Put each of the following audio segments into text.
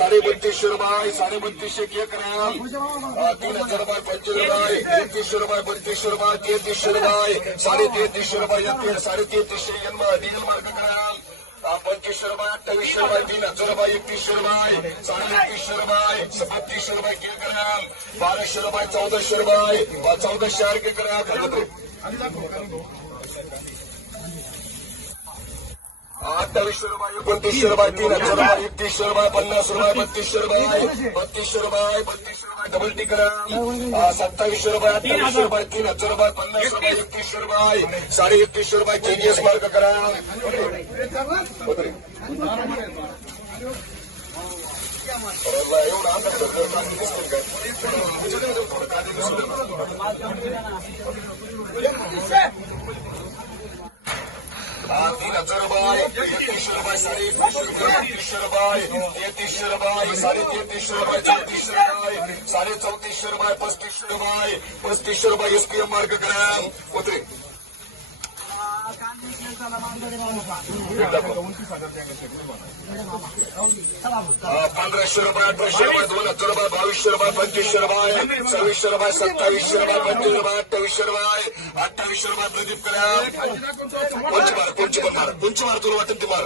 साडे बत्तीसशे रुपये साडे बत्तीसशे के ग्राम अं, तीन हज़ार रुपये पंचवीस रुपये एकतीसशे रुपये बत्तीसशे रुपये तेहतीसशे रुपये साडे तेहतीसशे रुपये साडे तेहतीसशे डिझेल ग्राम अं, पंचवीसशे रुपये अठ्ठावीसशे रुपये तीन हज़ार रुपये एकतीसशे रुपये साडे एकतीसशे रुपये अठ्ठावीसशे रुपये एकोणतीसशे रुपये, तीन हज़ार रुपये एकतीसशे रुपये, पन्नास रुपये बत्तीसशे रुपये बत्तीसशे रुपये बत्तीसशे रुपये डबल टिकराम सत्तावीसशे रुपये अठ्ठावीसशे रुपये, तीन हज़ार रुपये, पन्नास रुपये एकतीसशे रुपये, साडे एकतीसशे रुपये केजीएस मार्क करा. एवढा तीन रुपये एकतीसशे रुपये एकतीसशे रुपये तीसशे रुपये तेहतीसशे रुपये तेहतीसशे रुपये साडे चौतीसशे रुपये मार्क ग्राम होते पंधराशे रुपये अठराशे रुपये दोन हजार रुपये बावीसशे रुपये पंचवीसशे रुपये सव्वीसशे रुपये सत्तावीसशे रुपये पंचवीस रुपये अठ्ठावीसशे रुपये अठ्ठावीसशे रुपये प्रदीप करा कोणची मार कोणची पण मार कोणची मार तुला वाटेल ती मार.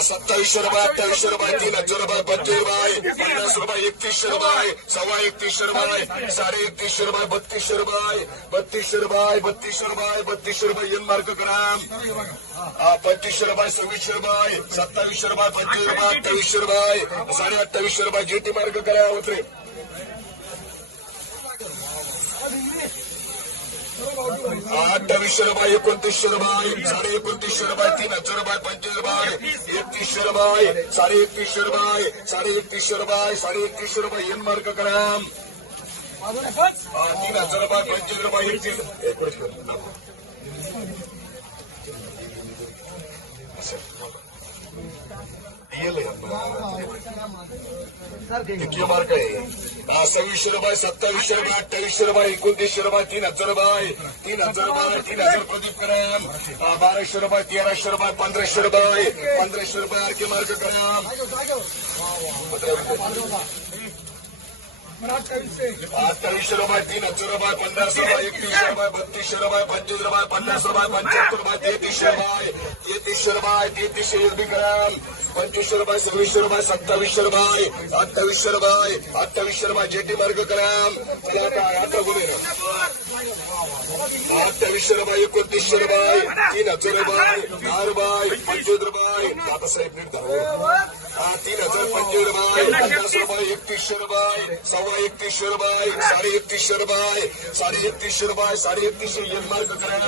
सत्तावीसशे रुपये अठ्ठावीसशे रुपये तीन हज़ार रुपये पंचवीस रुपये पन्नास रुपये एकतीसशे रुपये सवा एकतीसशे रुपये साढ़े एकतीसशे रुपये बत्तीस रुपये बत्तीस रुपये बत्तीस रुपये बत्तीस रुपये एन मार्क ग्राम पच्चीस रुपये सव्वीसशे रुपये सत्तावीसशे रुपये पंचवीस रुपये अठ्ठावीसशे रुपये साडे अठ्ठावीसशे रुपये जीटी मार्क करा, उतरे. अठ्ठावीसशे एकोणतीसशे रुपये साडे एकोणतीसशे रुपये तीन हज़ार रुपये पंचवीस रुपये एकतीसशे रुपये साडे एकतीसशे रुपये साडे एकतीसशे रुपये साडे एकतीसशे रुपये एन मार्क करा. तीन हज़ार रुपये पंचवीस रुपये एकतीस. किती मार्क आहे. सव्वीसशे रुपये सत्तावीसशे रुपये अठ्ठावीसशे रुपये एकोणतीसशे रुपये तीन हजार रुपये तीन हजार रुपये तीन हजार प्रदीप कराम बाराशे रुपये तेराशे रुपये पंधराशे रुपये पंधराशे रुपये आरके मार्क कराम अठ्ठावीसशे रुपये तीन हज़ार रुपये पन्नास रुपये एकतीसशे रुपये बत्तीसशे रुपये पंचवीस रुपये पन्नास रुपये पंच्याहत्तर रुपये तेहतीसशे रुपये तेहतीसशे रुपये तेहतीसशे एसबी ग्राम पंचवीसशे रुपये सव्वीसशे रुपये सत्तावीसशे रुपये अठ्ठावीसशे रुपये अठ्ठावीसशे रुपये जेटी मार्ग ग्राम अठ्ठावीसशे रुपये एकोणतीसशे रुपये तीन हज़ार रुपये हज़ार पंचवीस रुपये पन्नास रुपये एकतीसशे रुपये सव्वा एकतीसशे रुपये साडे एक मार्क करा